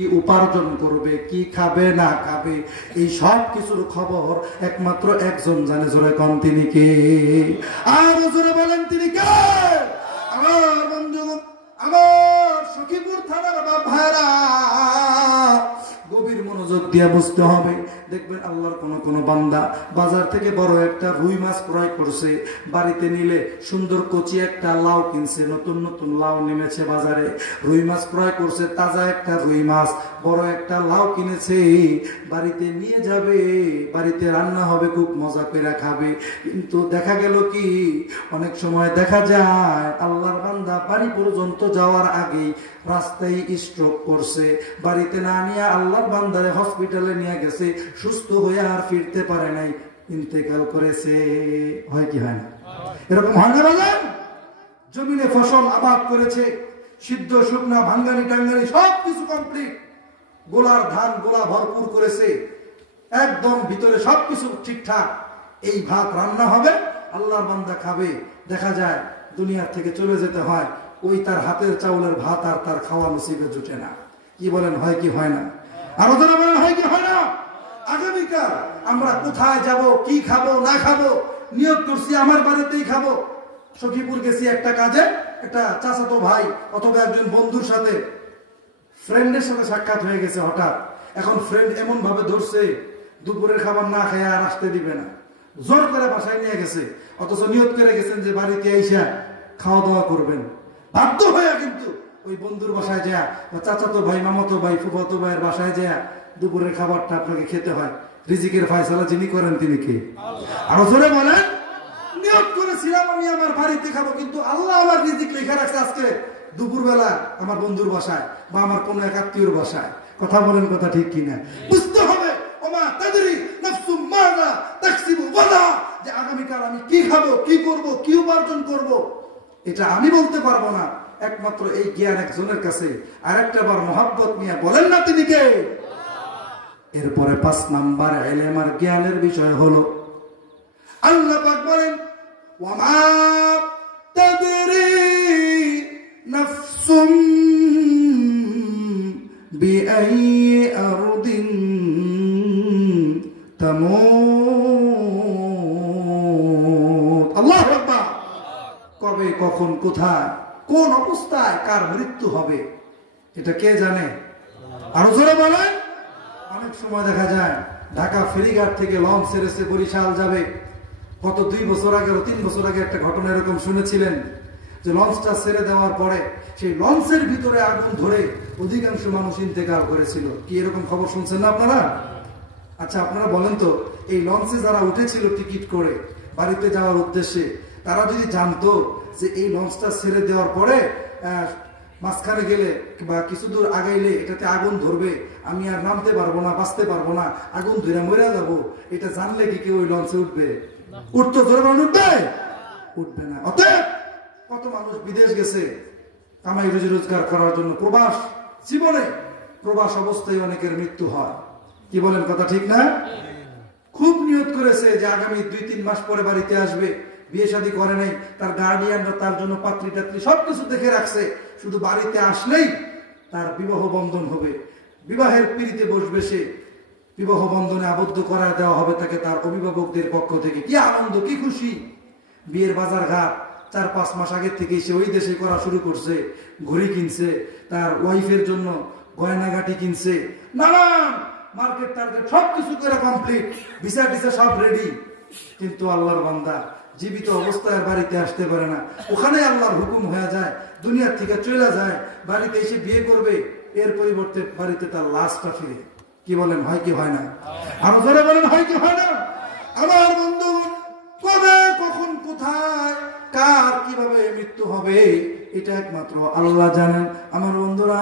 কি উপার্জন করবে, কি খাবে না খাবে, এই সব কিছুর খবর একমাত্র একজন জানে। জোরে কোন তিনি কে? আর জোরে বলেন তিনি কে? আমার বন্ধু, আমার সখীপুর থানার বাপ ভাইরা, গভীর মনোযোগ দিয়ে বুঝতে হবে। দেখবেন আল্লাহর কোন বান্দা বাজার থেকে বড় একটা রুই মাছ ক্রয় করছে, বাড়িতে নিলে সুন্দর কচি একটা লাউ কিনছে, নতুন নতুন লাউ নেমেছে বাজারে, রুই মাছ ক্রয় করছে, তাজা একটা রুই মাছ, বড় একটা লাউ কিনেছে, বাড়িতে নিয়ে যাবে, বাড়িতে রান্না হবে, খুব মজা করে খাবে। কিন্তু দেখা গেল কি, অনেক সময় দেখা যায় আল্লাহর বান্দা বাড়ি পর্যন্ত যাওয়ার আগেই রাস্তায় স্ট্রোক করছে, বাড়িতে না নিয়ে আল্লাহর বান্দারে হসপিটালে নিয়ে গেছে, সুস্থ হয়ে আর ফিরতে পারে নাই, ইন্তেকাল করেছে। হয় কি হয় না? এরকম হয় না? বলেন, জমিনে ফসল আবাদ করেছে, সিদ্ধ শুকনা ভাঙ্গারি টাঙ্গারি সবকিছু কমপ্লিট, গোলার ধান গোলা ভরপুর করেছে, একদম ভিতরে সবকিছু ঠিকঠাক, এই ভাত রান্না হবে, আল্লাহর বান্দা খাবে, দেখা যায় দুনিয়া থেকে চলে যেতে হয়, ওই তার হাতের চাউলের ভাত আর তার খাওয়া নসিবে জুটে না। কি বলেন, হয় কি হয় না? আরো যারা বলেন হয় কি হয় না? আগামীকাল আমরা কোথায় যাব, কি খাবো না খাবো, নিয়োগ করছি আমার বাড়িতেই খাবো। সখীপুর গেছি একটা কাজে, একটা চাচাতো ভাই অথবা একজন বন্ধুর সাথে, ফ্রেন্ডের সাথে সাক্ষাৎ হয়ে গেছে হঠাৎ। এখন ফ্রেন্ড এমন ভাবে ধরছে, দুপুরের খাবার না খেয়ে আর আসতে দিবে না, জোর করে বাসায় নিয়ে গেছে, অথচ নিয়োগ করে গেছেন যে বাড়িতে আইসা খাওয়া দাওয়া করবেন। বাধ্য হয়ে কিন্তু ওই বন্ধুর বাসায় যায়, চাচাতো ভাই, মামাতো ভাই, ফুফাতো ভাইয়ের বাসায় যায় দুপুরের খাবারটা আপনাকে খেতে হয়। রিজিকের ফয়সালা যিনি করেন তিনি কে? আরো জোরে বলেন। নিয়োগ করেছিলাম আমি আমার বাড়িতে খাবো, কিন্তু আল্লাহ আমার রিজিক লেখা রাখছে আজকে দুপুরবেলা আমার বন্ধুর বাসায় বা আমার কোনো এক আত্মীয়র বাসায়। কথা বলেন, কথা ঠিক কিনা? বুঝতে হবে ওমা তাদরি নাফসু মাযা তাকসিবু গাদা, যে আগামীকাল আমি কি খাবো, কি করব, কি উপার্জন করব, এটা আমি বলতে পারবো না, একমাত্র এই জ্ঞান একজনের কাছে। আরেকটা বার মোহাব্বত নিয়ে বলেন না তিনি কে? এরপরে 5 নাম্বার ইলম আর জ্ঞানের বিষয় হলো, আল্লাহ পাক বলেন ওয়ামা তাদরি নাফসুম বিআইয়ি আরদিন তামুত। আল্লাহু আকবার। কবে, কখন, কোথায়, কোন অবস্থায় কার মৃত্যু হবে, এটা কে জানে? আরো জোরে বলেন। অনেক সময় দেখা যায় ঢাকা ফেরিঘাট থেকে লঞ্চ ছেড়েছে, বরিশাল যাবে। গত 2 বছর আগে, 3 বছর আগে একটা ঘটনা এরকম শুনেছিলেন যে লঞ্চটা ছেড়ে দেওয়ার পরে সেই লঞ্চের ভিতরে আগুন ধরে অধিকাংশ মানুষ ইন্তেকাল করেছিল। কি এরকম খবর শুনছেন না আপনারা? আচ্ছা আপনারা বলেন তো, এই লঞ্চে যারা উঠেছিল টিকিট করে বাড়িতে যাওয়ার উদ্দেশ্যে, তারা যদি জানতো যে এই লঞ্চটা ছেড়ে দেওয়ার পরে মাঝখানে গেলে বা কিছু দূর আগাইলে এটাতে আগুন ধরবে, আমি আর নামতে পারবো না, বাঁচতে পারবো না, আগুন ধরে মরে যাবো, এটা জানলে কি কেউ ওই লঞ্চে উঠবে? উঠতো? ধরে উঠবে? উঠবে না। অতএব কত মানুষ বিদেশ গেছে কামাই রুজি রোজগার করার জন্য, প্রবাস জীবনে, প্রবাস অবস্থায় অনেকের মৃত্যু হয়। কি বলেন, কথা ঠিক না? খুব নিয়ত করেছে যে আগামী 2-3 মাস পরে বাড়িতে আসবে, বিয়ে শাদী করে নাই, তার গার্ডিয়ানরা তার জন্য পাত্রী টাত্রী সবকিছু দেখে রাখছে, শুধু বাড়িতে আসলেই তার বিবাহ বন্ধন হবে, বিবাহের পিড়িতে বসবে সে, বিবাহ বন্ধনে আবদ্ধ করা দেওয়া হবে তাকে তার অভিভাবকদের পক্ষ থেকে। কি আনন্দ, কি খুশি! বিয়ের বাজার ঘাট 4-5 মাস আগে থেকে সে ওই দেশে করা শুরু করছে, ঘড়ি কিনছে, তার ওয়াইফের জন্য গয়নাগাটি কিনছে, নানান মার্কেট টার্গেট সবকিছু করে কমপ্লিট, ভিসা টিসা সব রেডি। কিন্তু আল্লাহর বান্দা জীবিত অবস্থায় বাড়িতে আসতে পারে না, ওখানে আল্লাহর হুকুম হয়ে যায়, দুনিয়ার থেকে চলে যায়, বাড়িতে এসে বিয়ে করবে, এর পরিবর্তে বাড়িতে তার লাশটা ফিরে। কি বলেন, হয় কি হয় না? আরো জোরে বলেন, হয় কি হয় না? আমার বন্ধু, কবে, কখন, কোথায়, কার কিভাবে মৃত্যু হবে, এটা একমাত্র আল্লাহ জানেন। আমার বন্ধুরা,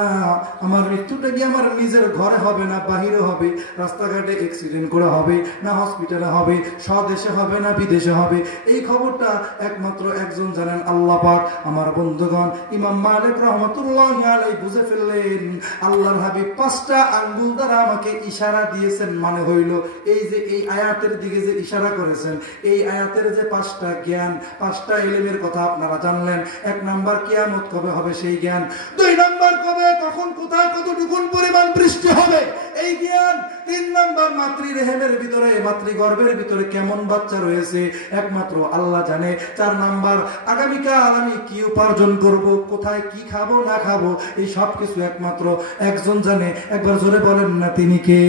আমার মৃত্যুটা কি আমার নিজের ঘরে হবে না বাহিরে হবে, রাস্তাঘাটে অ্যাক্সিডেন্ট করে হবে না হসপিটালে হবে, স্বদেশে হবে না বিদেশে হবে, এই খবরটা একমাত্র একজন জানেন, আল্লাহ পাক। আমার বন্ধুগণ, ইমাম মালিক রাহমাতুল্লাহি আলাইহি বুঝে ফেললেন, আল্লাহর হাবিব 5টা আঙ্গুল দ্বারা আমাকে ইশারা দিয়েছেন, মানে হইল এই যে এই আয়াতের দিকে যে ইশারা করেছেন, এই আয়াতের যে 5টা জ্ঞান, 5টা ইলমের কথা আপনারা জানলেন। 1 নাম্বার কি কিয়ামত কবে হবে সেই জ্ঞান। 2 নম্বর কবে কখন কোথায় কতটুকুন পরিমাণ বৃষ্টি হবে এই জ্ঞান। 3 নম্বর মাতৃ রেহেমের ভিতরে মাতৃগর্ভের ভিতরে কেমন বাচ্চা রয়েছে একমাত্র আল্লাহ জানে। 4 নম্বর আগামীকাল আমি কি উপার্জন করব, কোথায় কি খাবো না খাবো, এই সব কিছু একমাত্র একজন জানে। একবার জোরে বলেন না তিনি কে?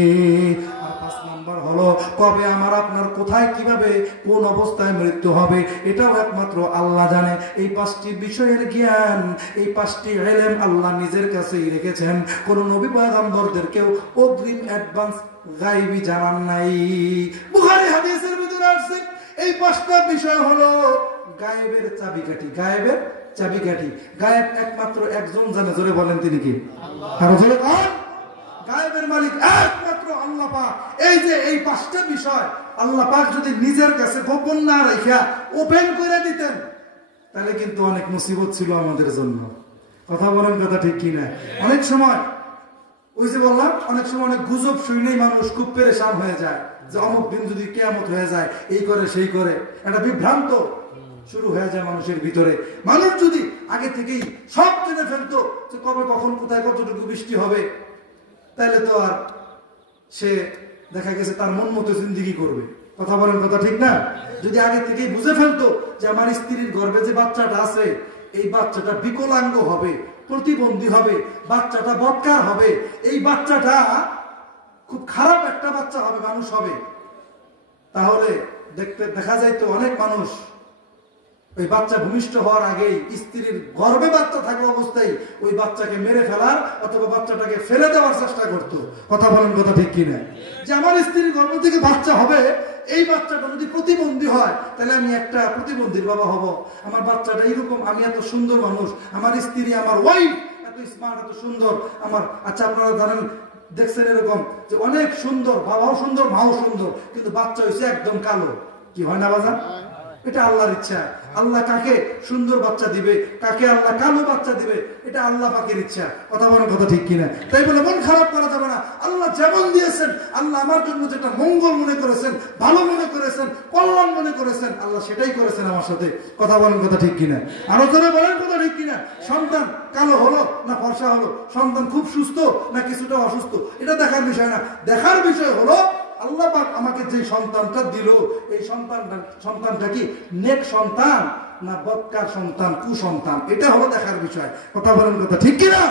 আর 5 নম্বর হলো কবে আমার আপনার কোথায় কিভাবে কোন অবস্থায় মৃত্যু হবে এটাও একমাত্র আল্লাহ জানে। এই 5টি বিষয়ের জ্ঞান, এই 5টি ইলম আল্লাহ নিজের কাছেই রেখেছেন। কোন নবী পয়গম্বরদেরকেও অগ্রিম অ্যাডভান্স গায়বী জানান নাই। বুখারী হাদিসের ভিতরে আছে এই 5টা বিষয় হলো গায়েবের চাবিকাঠি। গায়েবের চাবিকাঠি। গায়েব একমাত্র একজন জানে, জোরে বলেন তিনি কি? আরো জোরে বল। গায়েবের মালিক একমাত্র আল্লাহ পাক। এই যে এই 5টা বিষয় আল্লাহ পাক যদি নিজের কাছে গোপন না রাখা ওপেন করে দিতেন তাহলে কিন্তু অনেক মুসিবত ছিল আমাদের জন্য। কথা বলেন, কথা ঠিক কি না? অনেক সময় ওই যে বললাম, অনেক সময় অনেক গুজব শুনেই মানুষ খুব পেরেশান হয়ে যায় যে অমুক দিন যদি কিয়ামত হয়ে যায়, এই করে সেই করে, একটা বিভ্রান্ত শুরু হয়ে যায় মানুষের ভিতরে। মানুষ যদি আগে থেকেই সব জেনে ফেলতো যে কবে কখন কোথায় কতটুকু বৃষ্টি হবে, তাহলে তো আর সে দেখা গেছে তার মন মতো জিন্দেগি করবে। কথা বলেন, কথা ঠিক না? যদি আগে থেকেই বুঝে ফেলতো যে আমার স্ত্রীর গর্ভে যে বাচ্চাটা আছে এই বাচ্চাটা বিকলাঙ্গ হবে, প্রতিবন্ধী হবে, বাচ্চাটা বদকার হবে, এই বাচ্চাটা খুব খারাপ একটা বাচ্চা হবে, মানুষ হবে, তাহলে দেখা যাইতো অনেক মানুষ ওই বাচ্চা ভূমিষ্ঠ হওয়ার আগেই স্ত্রীর গর্ভে বাচ্চা থাকা অবস্থায় ওই বাচ্চাকে মেরে ফেলার অথবা বাচ্চাটাকে ফেলে দেওয়ার চেষ্টা করতো। কথা বলেন, কথা ঠিক কিনা? যে আমার স্ত্রীর গর্ভ থেকে বাচ্চা হবে, এই বাচ্চাটা যদি প্রতিবন্ধী হয় তাহলে আমি একটা প্রতিবন্ধীর বাবা হব। আমার বাচ্চাটা এরকম, আমি এত সুন্দর মানুষ, আমার স্ত্রী আমার ওয়াইফ এত স্মার্ট, এত সুন্দর আমার। আচ্ছা, আপনারা জানেন দেখছেন এরকম যে অনেক সুন্দর, বাবাও সুন্দর মাও সুন্দর, কিন্তু বাচ্চা হয়েছে একদম কালো। কি হয় না বাজান? এটা আল্লাহর ইচ্ছা। আল্লাহ কাকে সুন্দর বাচ্চা দিবে, কাকে আল্লাহ কালো বাচ্চা দিবে, এটা আল্লাহ পাকের ইচ্ছা। কথা বলেন, কথা ঠিক কিনা? তাই বলে মন খারাপ করা যাবে না। আল্লাহ যেমন দিয়েছেন, আল্লাহ আমার জন্য যেটা মঙ্গল মনে করেছেন, ভালো মনে করেছেন, কল্যাণ মনে করেছেন, আল্লাহ সেটাই করেছেন আমার সাথে। কথা বলেন, কথা ঠিক কিনা? আরো জোরে বলেন, কথা ঠিক কিনা? সন্তান কালো হলো না ফর্সা হলো, সন্তান খুব সুস্থ না কিছুটা অসুস্থ, এটা দেখার বিষয় না। দেখার বিষয় হলো আল্লাহ পাক আমাকে যে সন্তানটা দিল, এই সন্তানটা কি নেক সন্তান না বদকার সন্তান, কুসন্তান, এটা হলো দেখার বিষয়। কথা বলেন, কথা ঠিক কিনা?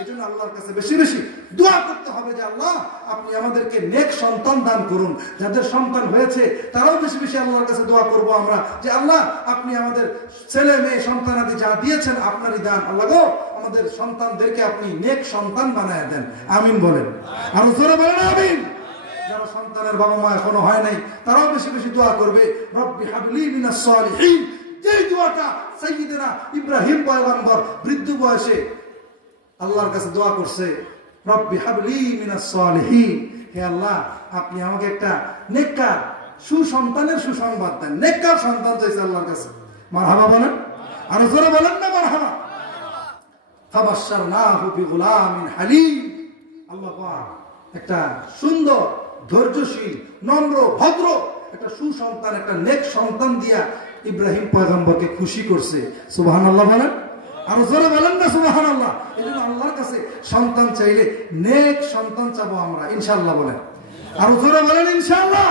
এই জন্য আল্লাহর কাছে বেশি বেশি দোয়া করতে হবে যে আল্লাহ আপনি আমাদেরকে নেক সন্তান দান করুন। যাদের সন্তান হয়েছে তারাও বেশি বেশি আল্লাহর কাছে দোয়া করব আমরা যে আল্লাহ আপনি আমাদের ছেলে মেয়ে সন্তানাদি যা দিয়েছেন আপনারই দান, আল্লাহ গো আমাদের সন্তানদেরকে আপনি নেক সন্তান বানায় দেন। আমিন বলেন, আরো জোরে বলেন আমিন। যারা সন্তানের বাবা মা এখনো হয় নাই তারাও বেশি বেশি দোয়া করবে, রব্বি হাবলি মিনাস সালিহিন। যে দোয়াটা সাইয়্যিদনা ইব্রাহিম পয়গম্বর বৃদ্ধ বয়সে আল্লাহর কাছে দোয়া করছে, রব্বি হাবলি মিনাস সালিহিন, হে আল্লাহ আপনি আমাকে একটা নেককার সুসন্তানের সুসংবাদ দেন। নেককার সন্তান চাইছে আল্লাহর কাছে। মারহাবা বলেন, আরো জোরে বলেন না মারহাবা। ফাবাশশারনাহু বিগুলামিন হালিম। আল্লাহ পাক একটা সুন্দর, ধৈর্যশীল, নম্র, ভদ্র একটা সুসন্তান, একটা নেক সন্তান দিয়া ইব্রাহিম পয়গম্বরকে খুশি করছে। সুবহানাল্লাহ বলেন, আরো জোরে বলেন না সুবহানাল্লাহ। এই জন্য আল্লাহর কাছে সন্তান চাইলে নেক সন্তান চাবো আমরা ইনশাআল্লাহ বলেন, আরো জোরে বলেন ইনশাআল্লাহ।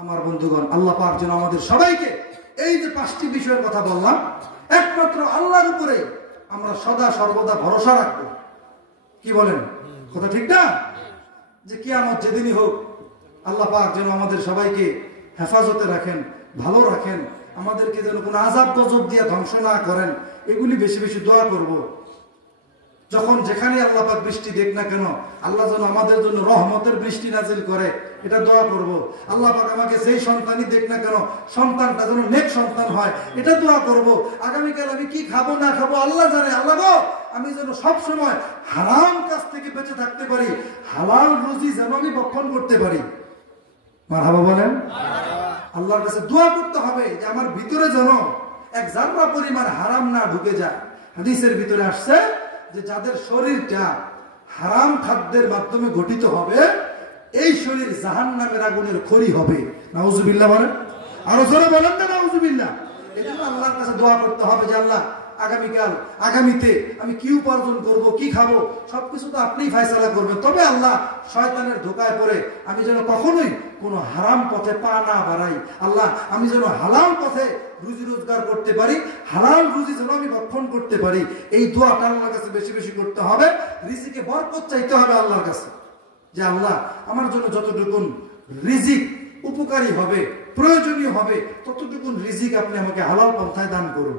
আমার বন্ধুগণ, আল্লাহ পাক যেন আমাদের সবাইকে এই যে 5টি বিষয়ের কথা বললাম একমাত্র আল্লাহর উপরে আমরা সদা সর্বদা ভরসা রাখবো। কি বলেন, কথা ঠিক না? যে কিয়ামত যেদিনই হোক আল্লাহ পাক যেন আমাদের সবাইকে হেফাজতে রাখেন, ভালো রাখেন, আমাদেরকে যেন কোনো আযাব গজব দিয়ে ধ্বংস না করেন, এগুলি বেশি বেশি দোয়া করব। যখন যেখানে আল্লাহ পাক বৃষ্টি দেখ না কেন আল্লাহ যেন আমাদের জন্য রহমতের বৃষ্টি নাজিল করে, এটা দোয়া করব। আল্লাহ পাক আমাকে যেই সন্তানই দেখ না কেন সন্তানটা যেন নেক সন্তান হয়, এটা দোয়া করব। আগামীকাল আমি কি খাবো না খাবো আল্লাহ জানে, আল্লাহ গো আমি যেন সব সময় হারাম কাজ থেকে বেঁচে থাকতে পারি, হালাল রুজি যেন আমি ভক্ষণ করতে পারি। মারহাবা বলেন। আল্লাহর কাছে দোয়া করতে হবে যে আমার ভিতরে যেন এক জাররা পরিমাণ হারাম না ঢুকে যায়। হাদিসের ভিতরে আসছে যে যাদের শরীরটা হারাম খাদ্যের মাধ্যমে গঠিত হবে এই শরীর জাহান্নামের আগুনের খড়ি হবে। নাউজুবিল্লাহ বলেন, আরো জোরে বলেন না নাউজুবিল্লাহ। এই জন্য আল্লাহর কাছে দোয়া করতে হবে যে আল্লাহ আগামীকাল আগামীতে আমি কি উপার্জন করব, কি খাবো, সবকিছু তো আপনিই ফয়সালা করবেন। তবে আল্লাহ শয়তানের ধোকায় পড়ে আমি যেন কখনোই কোনো হারাম পথে পা না বাড়াই। আল্লাহ আমি যেন হালাল পথে রুজি রোজগার করতে পারি, হালাল রুজি যেন আমি ভক্ষণ করতে পারি। এই দোয়াটা আল্লাহর কাছে বেশি বেশি করতে হবে। রিজিকে বরকত চাইতে হবে আল্লাহর কাছে, যে আল্লাহ আমার জন্য যতটুকুন রিজিক উপকারী হবে, প্রয়োজনীয় হবে, ততটুকুন রিজিক আপনি আমাকে হালাল পন্থায় দান করুন।